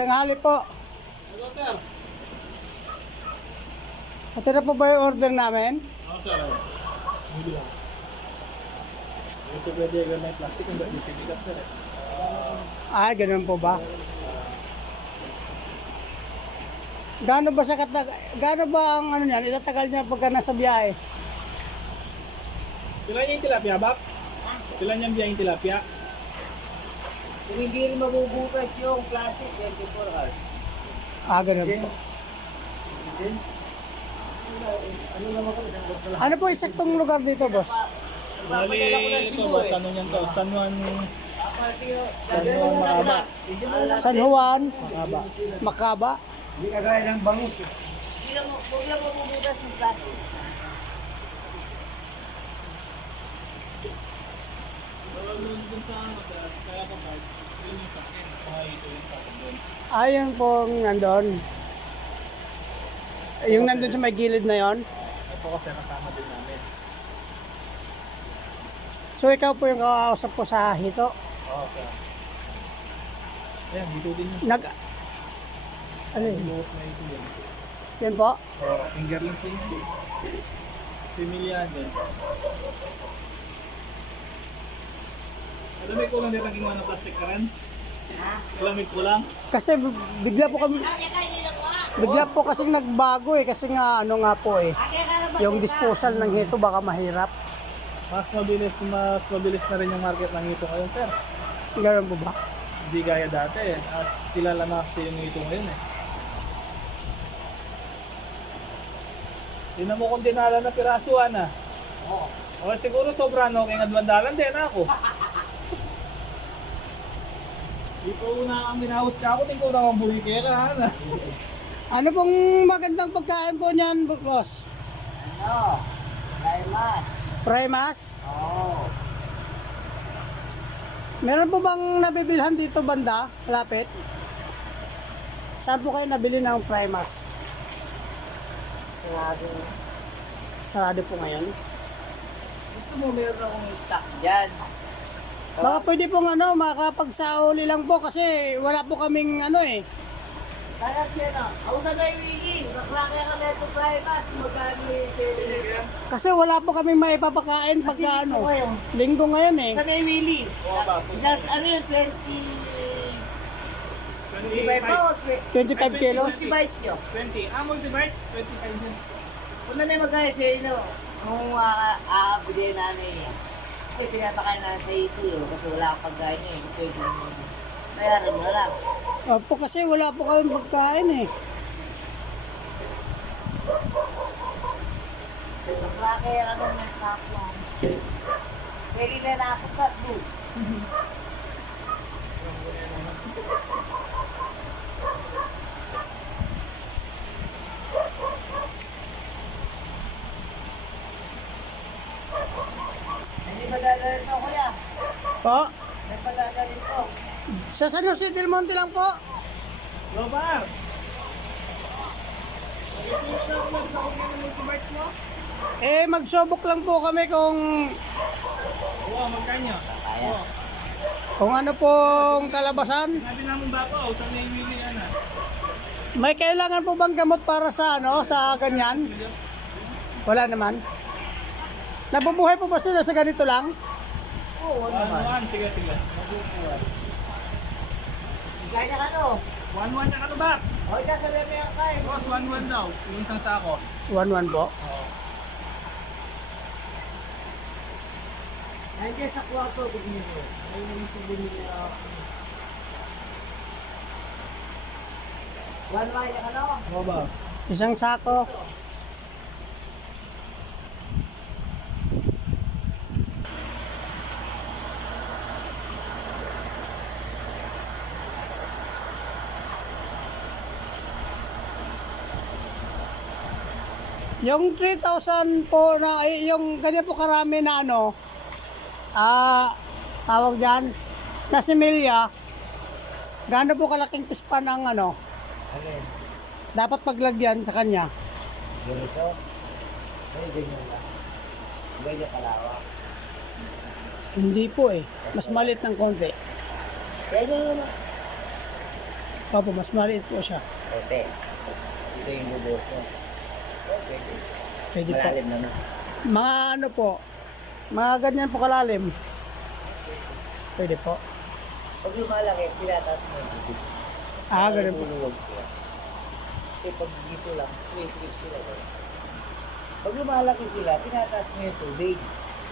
Tanghali po. Ito na po ba yung order namin? Oo, sir. Hindi lang. Ito pwede yung may plastic kung hindi pipikat, sir. Ah, ganun po ba? Gaano ba gaano ba ang ano niyan? Itatagal niya pagka nasa biyahe? Sila niya yung tilapia, Bak? Sila niya yung tilapia? Kung hindi rin mabubukas yung plastic, 24 hours. Ah, ganun po. Ano po eksaktong lugar dito, boss? Bali, ito ba? Ano niyan to? San Juan Makaba. San Juan, Makaba. Macaba. Hindi kagaya ng bangus. Huwag lang mabubukas yung plastic. Ayun pong nandun. Yung nandun sa may gilid na yon. Ito kasi kasama din namin. So ikaw po yung kakausap ko sa hito. Oo, sir. Ayan, dito din yun. Ano yun? Buhos na ito yan. Yan po. Finger lang siya. Pimilihan din. Alam mo kulang din ang ginawa ng plastic ka rin? Alam mo kulang? Kasi bigla po kasi nagbago eh. Kasi nga ano nga po eh. Yung disposal ng hito baka mahirap. Mas mabilis na rin yung market ng ito ngayon, sir. Ganun po ba? Hindi gaya dati eh. At kilala na kasi yung ito ngayon eh. Tinan mo kung dinala na pirasuan ah. Oo. O siguro sobra no, kaya ngadwandalan din ako. Di pa una kang minahus ka ako, di ko na kang buhi kaya ka ha. Ano pong magandang pagkain po niyan, boss? Ano? Diamond. Primas? Oo. Meron po bang nabibilhan dito banda, lapit? Saan po kayo nabili ng Primas? Sarado. Sarado po ngayon. Gusto mo meron akong stock dyan. Baka pwede pong makapagsauli lang po kasi wala po kaming eh. Kaya siya na. Ako na kayo Wiggy. Naklakya kami ito private. Magkano yung Kasi wala po kaming maipapakain pagka Kasi ngayon. linggo ngayon eh. Sa may Willy. Ano yun? 25 po. 25 kilos. 20 bites nyo. 20. Ah, multibites? 25 din. Kung na may magkaya sa inyo, kung aabigay na niya. Kasi pinapakain na sa ito yun. Kasi wala akong pagkain eh. Pwede mo. Bayaran mo na lang. Opo kasi wala po kaming pagkain eh. Naklakya kami ng stock lang. Pwede na na ako cut do. Hindi ba dadalhin ko kuya? Po, Hindi ba dadalhin ko? sa San Jose del Monte lang po. Lobar! Multibites mo? Magsubok lang po kami kung Oo, magkanya. Kaya. kung ano pong kalabasan. Sabi namin ba ako, saan na yung mili yan ah? May kailangan po bang gamot para sa sa ganyan? Wala naman. Nabubuhay po ba sila sa ganito lang? Oo, ano naman. Sige. Kaya ka no? 1-1 na ka ba? O, sasabihin mo yung kain. Boss, 1-1 daw. Yung isang sako. 1-1 po. Nandiyan sa kwarto, tignan mo. Ayun yung sabihin niya. One mile ka no? Oo ba? Isang sako. Yung 3,000 po na yung ganyan po karami na tawag diyan na similya. Gaano po kalaking pispa ng Again. dapat paglagyan sa kanya? Ganito. Ay, ganyan lang. Ganyan kalawa. Hindi po eh. Mas maliit ng konti. Pwede naman. Opo, mas maliit po siya. Ote. Ito yung bubos mo. Pwede. Pwede po. Malalim naman. Mga ano po, mga ganyan po kalalim. Pwede po. Pag lumalaki, pinataas mo yung bubos. Ganun po. Luluwag sila. Kasi pag dito lang, slip sila. Pag lumalaki sila, pinataas mo yung tubig.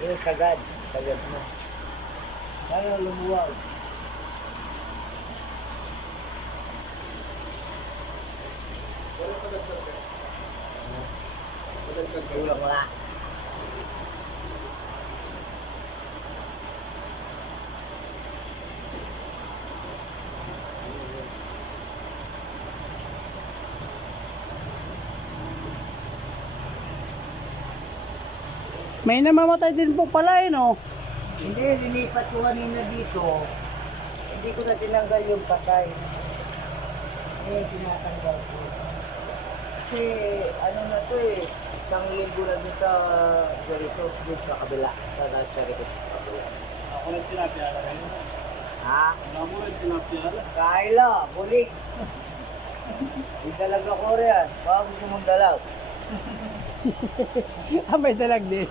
Yung sagad. Sagad mo. Para lumuwag. Kulang wala. May namamatay din po pala no? Hindi, linipat ko kanina dito. Hindi ko na tinanggal yung patay. Tinatanggal ko. Kasi ano na to isang linggo na dun sa ganito, dun sa kabila. Sa rikot sa kabila. Ako nang tinapiyala kayo. Ha? Wala mo rin tinapiyala. Kaila, bulig. May dalaga ko riyan. Baka gusto mong dalag. May dalag din.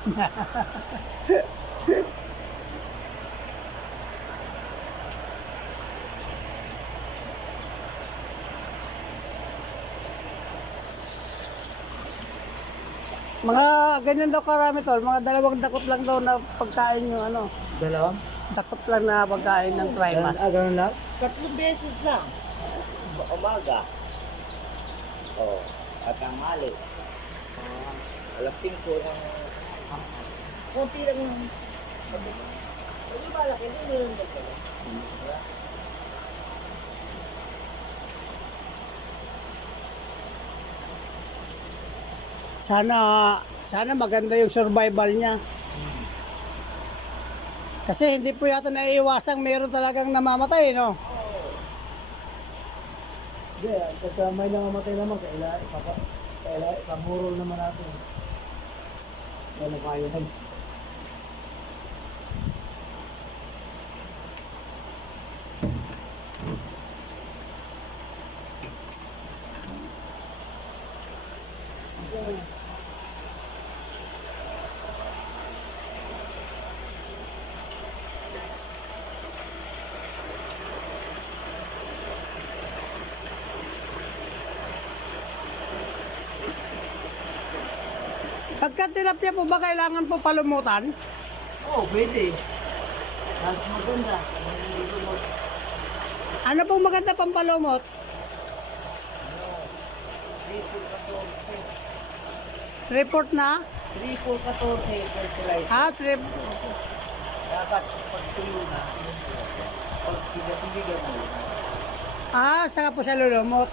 Mga ganyan daw karami tol, mga 2 dakot lang daw na pagkain yung ano, Dalawang? dakot lang na pagkain ng trimas. Ganun lang? 3 beses lang. Umaga. Oh, at ang mali. Alas 5 ng... Kunti lang yung... Pag malaki, hindi nyo lang dagdagan. Sana maganda yung survival niya. Kasi hindi po yata naiiwasang mayroon talagang namamatay, no? Hindi, kasi may namamatay naman, kailangan ipamurol naman natin. Wala kayo na. Pagka tilapia po ba kailangan po palumutan? Oo, pwede. Mas maganda. Ano pong maganda pang palumot? 3 Report na? 4 14 fertilizer. Trip. Dapat pag tuyo na, pag tigas-tigas mo. Saka po siya lulumot.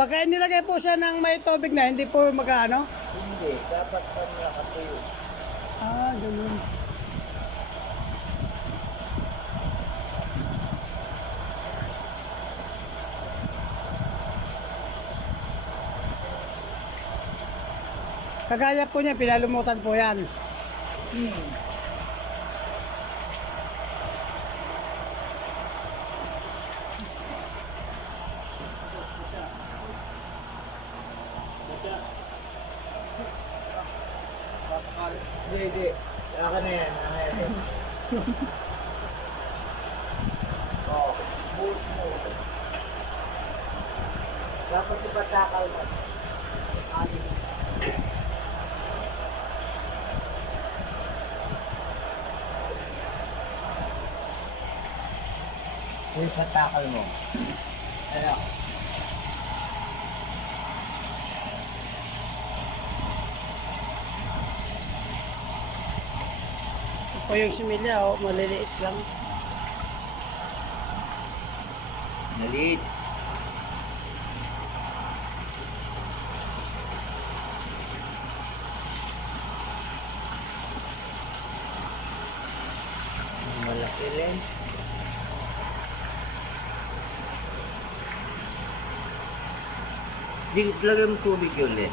Pagka nilagay po siya ng may tubig na, hindi po magkaano? Hindi, dapat pa nakatuyo. Ganun. Kagaya po niya, pinalumutan po yan. Hindi. Akin na yan. Oo, buhos mo. Dapat ipatakal mo. Ipatakal mo. Ano? Ito po yung similya, maliliit lang. Maliit. Malaki rin. Lagay mo tubig yun eh.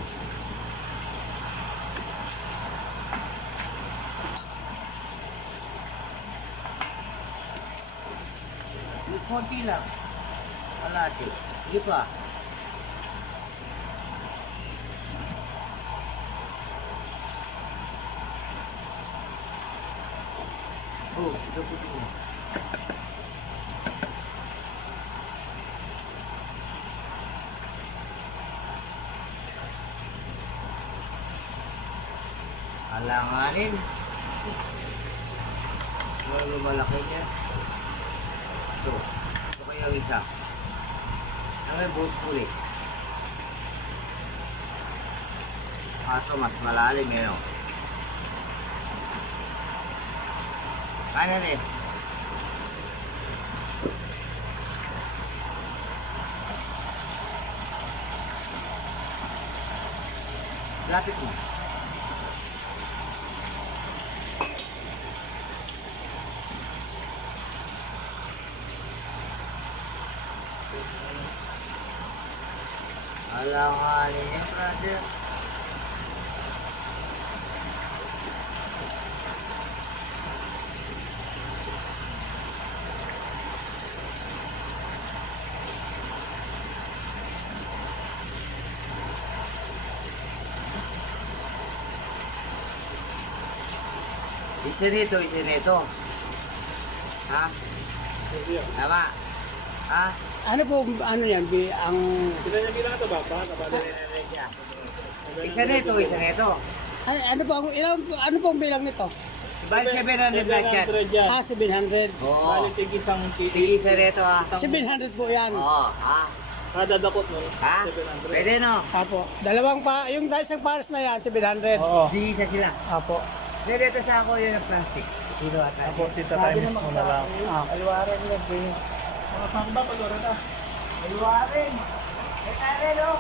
konti lang. Kalahati. Sige pa. Oh, ito po ito. Alanganin. Ano malaki niya? Ito kaya ang isa. Ang may buhos puli. Kaso mas malalim ngayon. Kaya rin. Lapit mo. Alanganin niya, brother. Isa nito, isa nito. Ha? Tama. Ha? Ano po, ano yan, ang... Pinanyagilan ito ba? Isa nito, isa nito. Ano po, ano po ang bilang nito? Bali 700 lang yan. Ah, 700. Oo. tig-isang Sige, isa nito ha. 700 po yan. Oo, ha? kada dakot mo. Ha? 700. Pwede no? Apo. Dalawang pa, yung isang pares na yan, 700. Oo. Sige, isa sila. Apo. Pwede ito sa ako yun ng plastic. Dito ata. Tapos tita tayo mismo na lang. Alwarin lang din. Mga pangba, pag-ora na. Alwarin. May kare no?